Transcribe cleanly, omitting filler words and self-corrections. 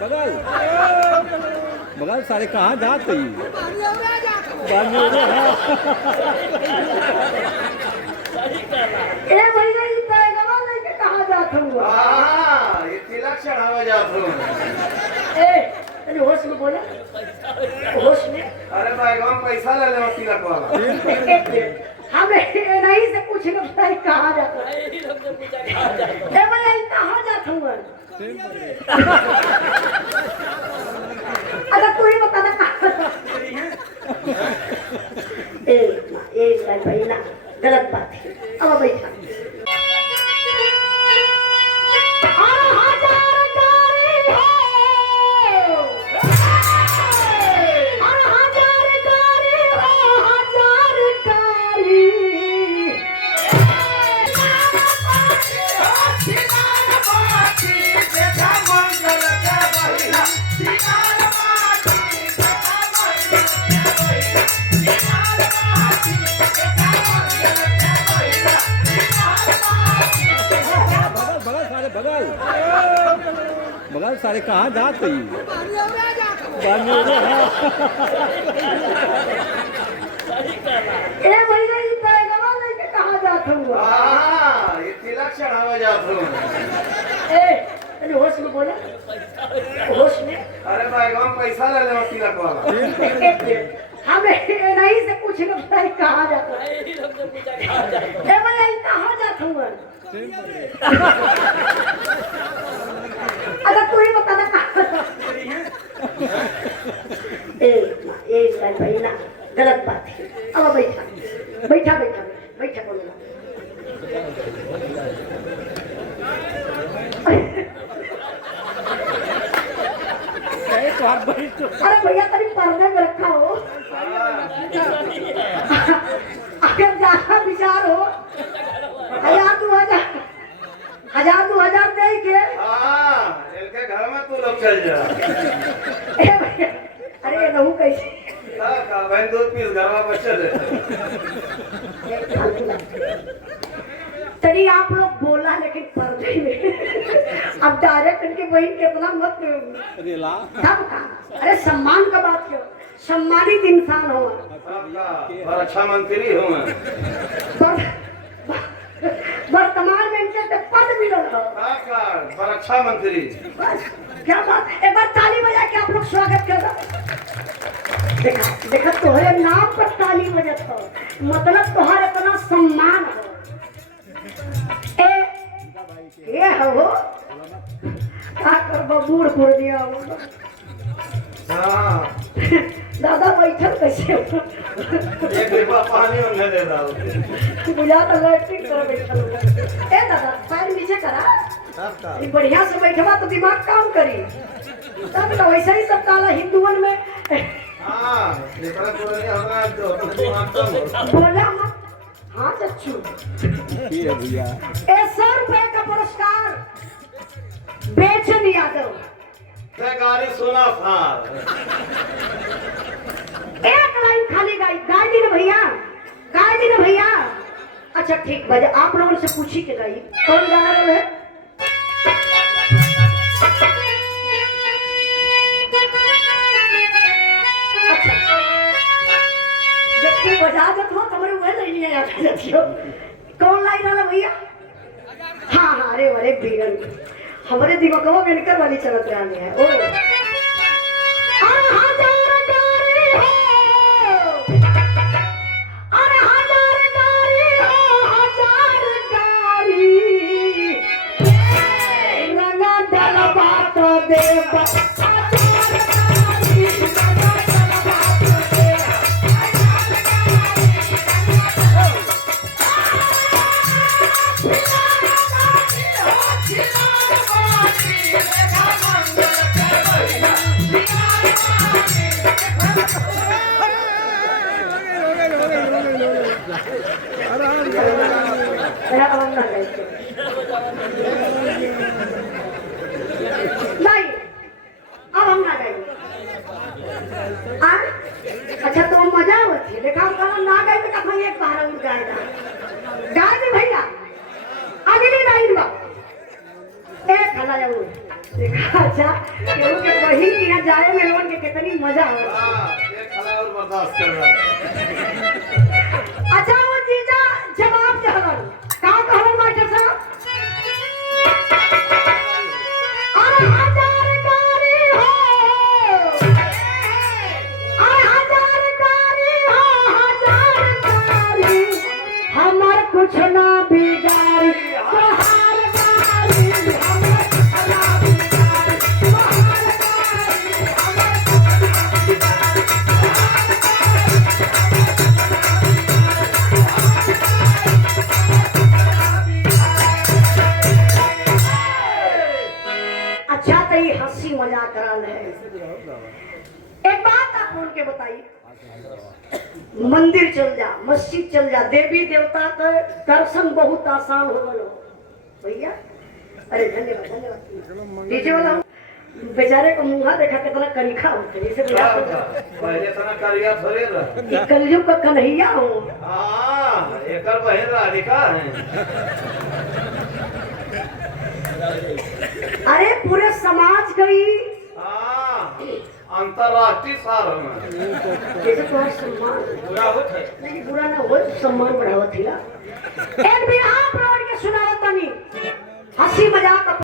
बगल बगल सारे कहाँ जाते ही कहाँ जात हूँ? ये तिलक चढ़ावा जात हूँ। अरे होश में बोला, होश में। अरे बैगन पैसा ले ले तिलक वाला। हमें नहीं से पूछेगा भाई कहाँ जाता है? भाई कहाँ जाता हूँ? अच्छा तू ही बता ना कहाँ? एक भाई ना गलत बात है। अब बैठा बगल बगल सारे कहाँ जाते ही कहाँ जाता हूँ? ये तिलक चढ़ावा जात हूँ। अरे होश में बोला, होश में। अरे बैगन पैसा ले ले तिलक वाला। हमें नहीं से पूछेगा भाई कहाँ जाता है? भाई कहाँ जाता हूँ? अच्छा तू ही बता ना कहाँ? एक भाई ना गलत बात है। अब बैठा बैठा बैठा बैठा बोलो। अरे भैया तेरी पर्दे में रखा हो, अगर ज्यादा विचार हो 1000 दे के इनके घर में तू लोग चल जा। अरे रहू कैसे बहन दूध पीस घर में बच्चे दे। तरी आप लोग बोला लेकिन पर्दे में अब डायरेक्ट इनके बहन कितना मत सब का। अरे सम्मान का बात क्यों? सम्मानित इंसान हो, और अच्छा मंत्री हूँ मैं। वर्तमान में इनके पद मिल रहा पर अच्छा मंत्री। क्या बात। एक बार ताली बजा के आप लोग स्वागत कर दो। देखा देखा तुम्हारे नाम पर ताली बजत हो, मतलब तुम्हारे इतना सम्मान हो। ये हो क्या कर बूढ़ पुर दिया हो। दादा बैठल कैसे हो? एक डिब्बा पानी उन्हें दे दो। बुझा तो लैट्रिन कर बैठल। ए दादा पैर नीचे करा, बढ़िया से बैठवा तो दिमाग काम करी। तब तो वैसे ही सब काला हिंदुओं में बोला मत। हाँ चच्चू भैया 100 रुपए का पुरस्कार बेचन यादव। गाड़ी सुना फार एक लाइन खाली गाय दी ना भैया, गाय दी ना भैया। अच्छा ठीक बजा, आप लोगों से पूछी के गाई कौन गाना रहा है? अच्छा जब तू बजा देत हो तुम्हारे वह नहीं है याद। कौन लाइन रहा भैया? हाँ हाँ अरे अरे बीरन हमारे दिमागों में इनकर वाली चलत रही है। ओ नहीं चला जाऊँ देखा अच्छा केहू के बहिन के यहाँ जाए में लोगन के कितनी मजा हो एक खला और बर्दाश्त कर रहा अच्छा वो जीजा जवाब कहलन का कहलन मास्टर साहब अरे हजार कारी हो अरे हजार कारी हो हजार कारी हमर कुछ ना बिगाड़ी तोहार कारी हमर कुछ ना बिगाड़ी तोहार कारी हमर कुछ ना बिगाड़ी अच्छा तो ये हंसी मजाक करा है एक बात आप बोल के बताइए मंदिर चल जा मस्जिद चल जा देवी देवता का दर्शन बहुत आसान हो गए भैया अरे धन्यवाद धन्यवाद डीजे वाला बेचारे का मुंहा देखा कितना करीखा होते जैसे पहले तना करिया थोड़े रहा कलयुग का कन्हैया हो हां एकर बहन राधिका है अरे पूरे समाज कई हां अंतरराष्ट्रीय सार में जैसे तुम्हारा सम्मान पूरा होत है नहीं बुरा ना हो सम्मान बढ़ावत हिला एक भी आप रोड के सुनावत बनी हंसी मजाक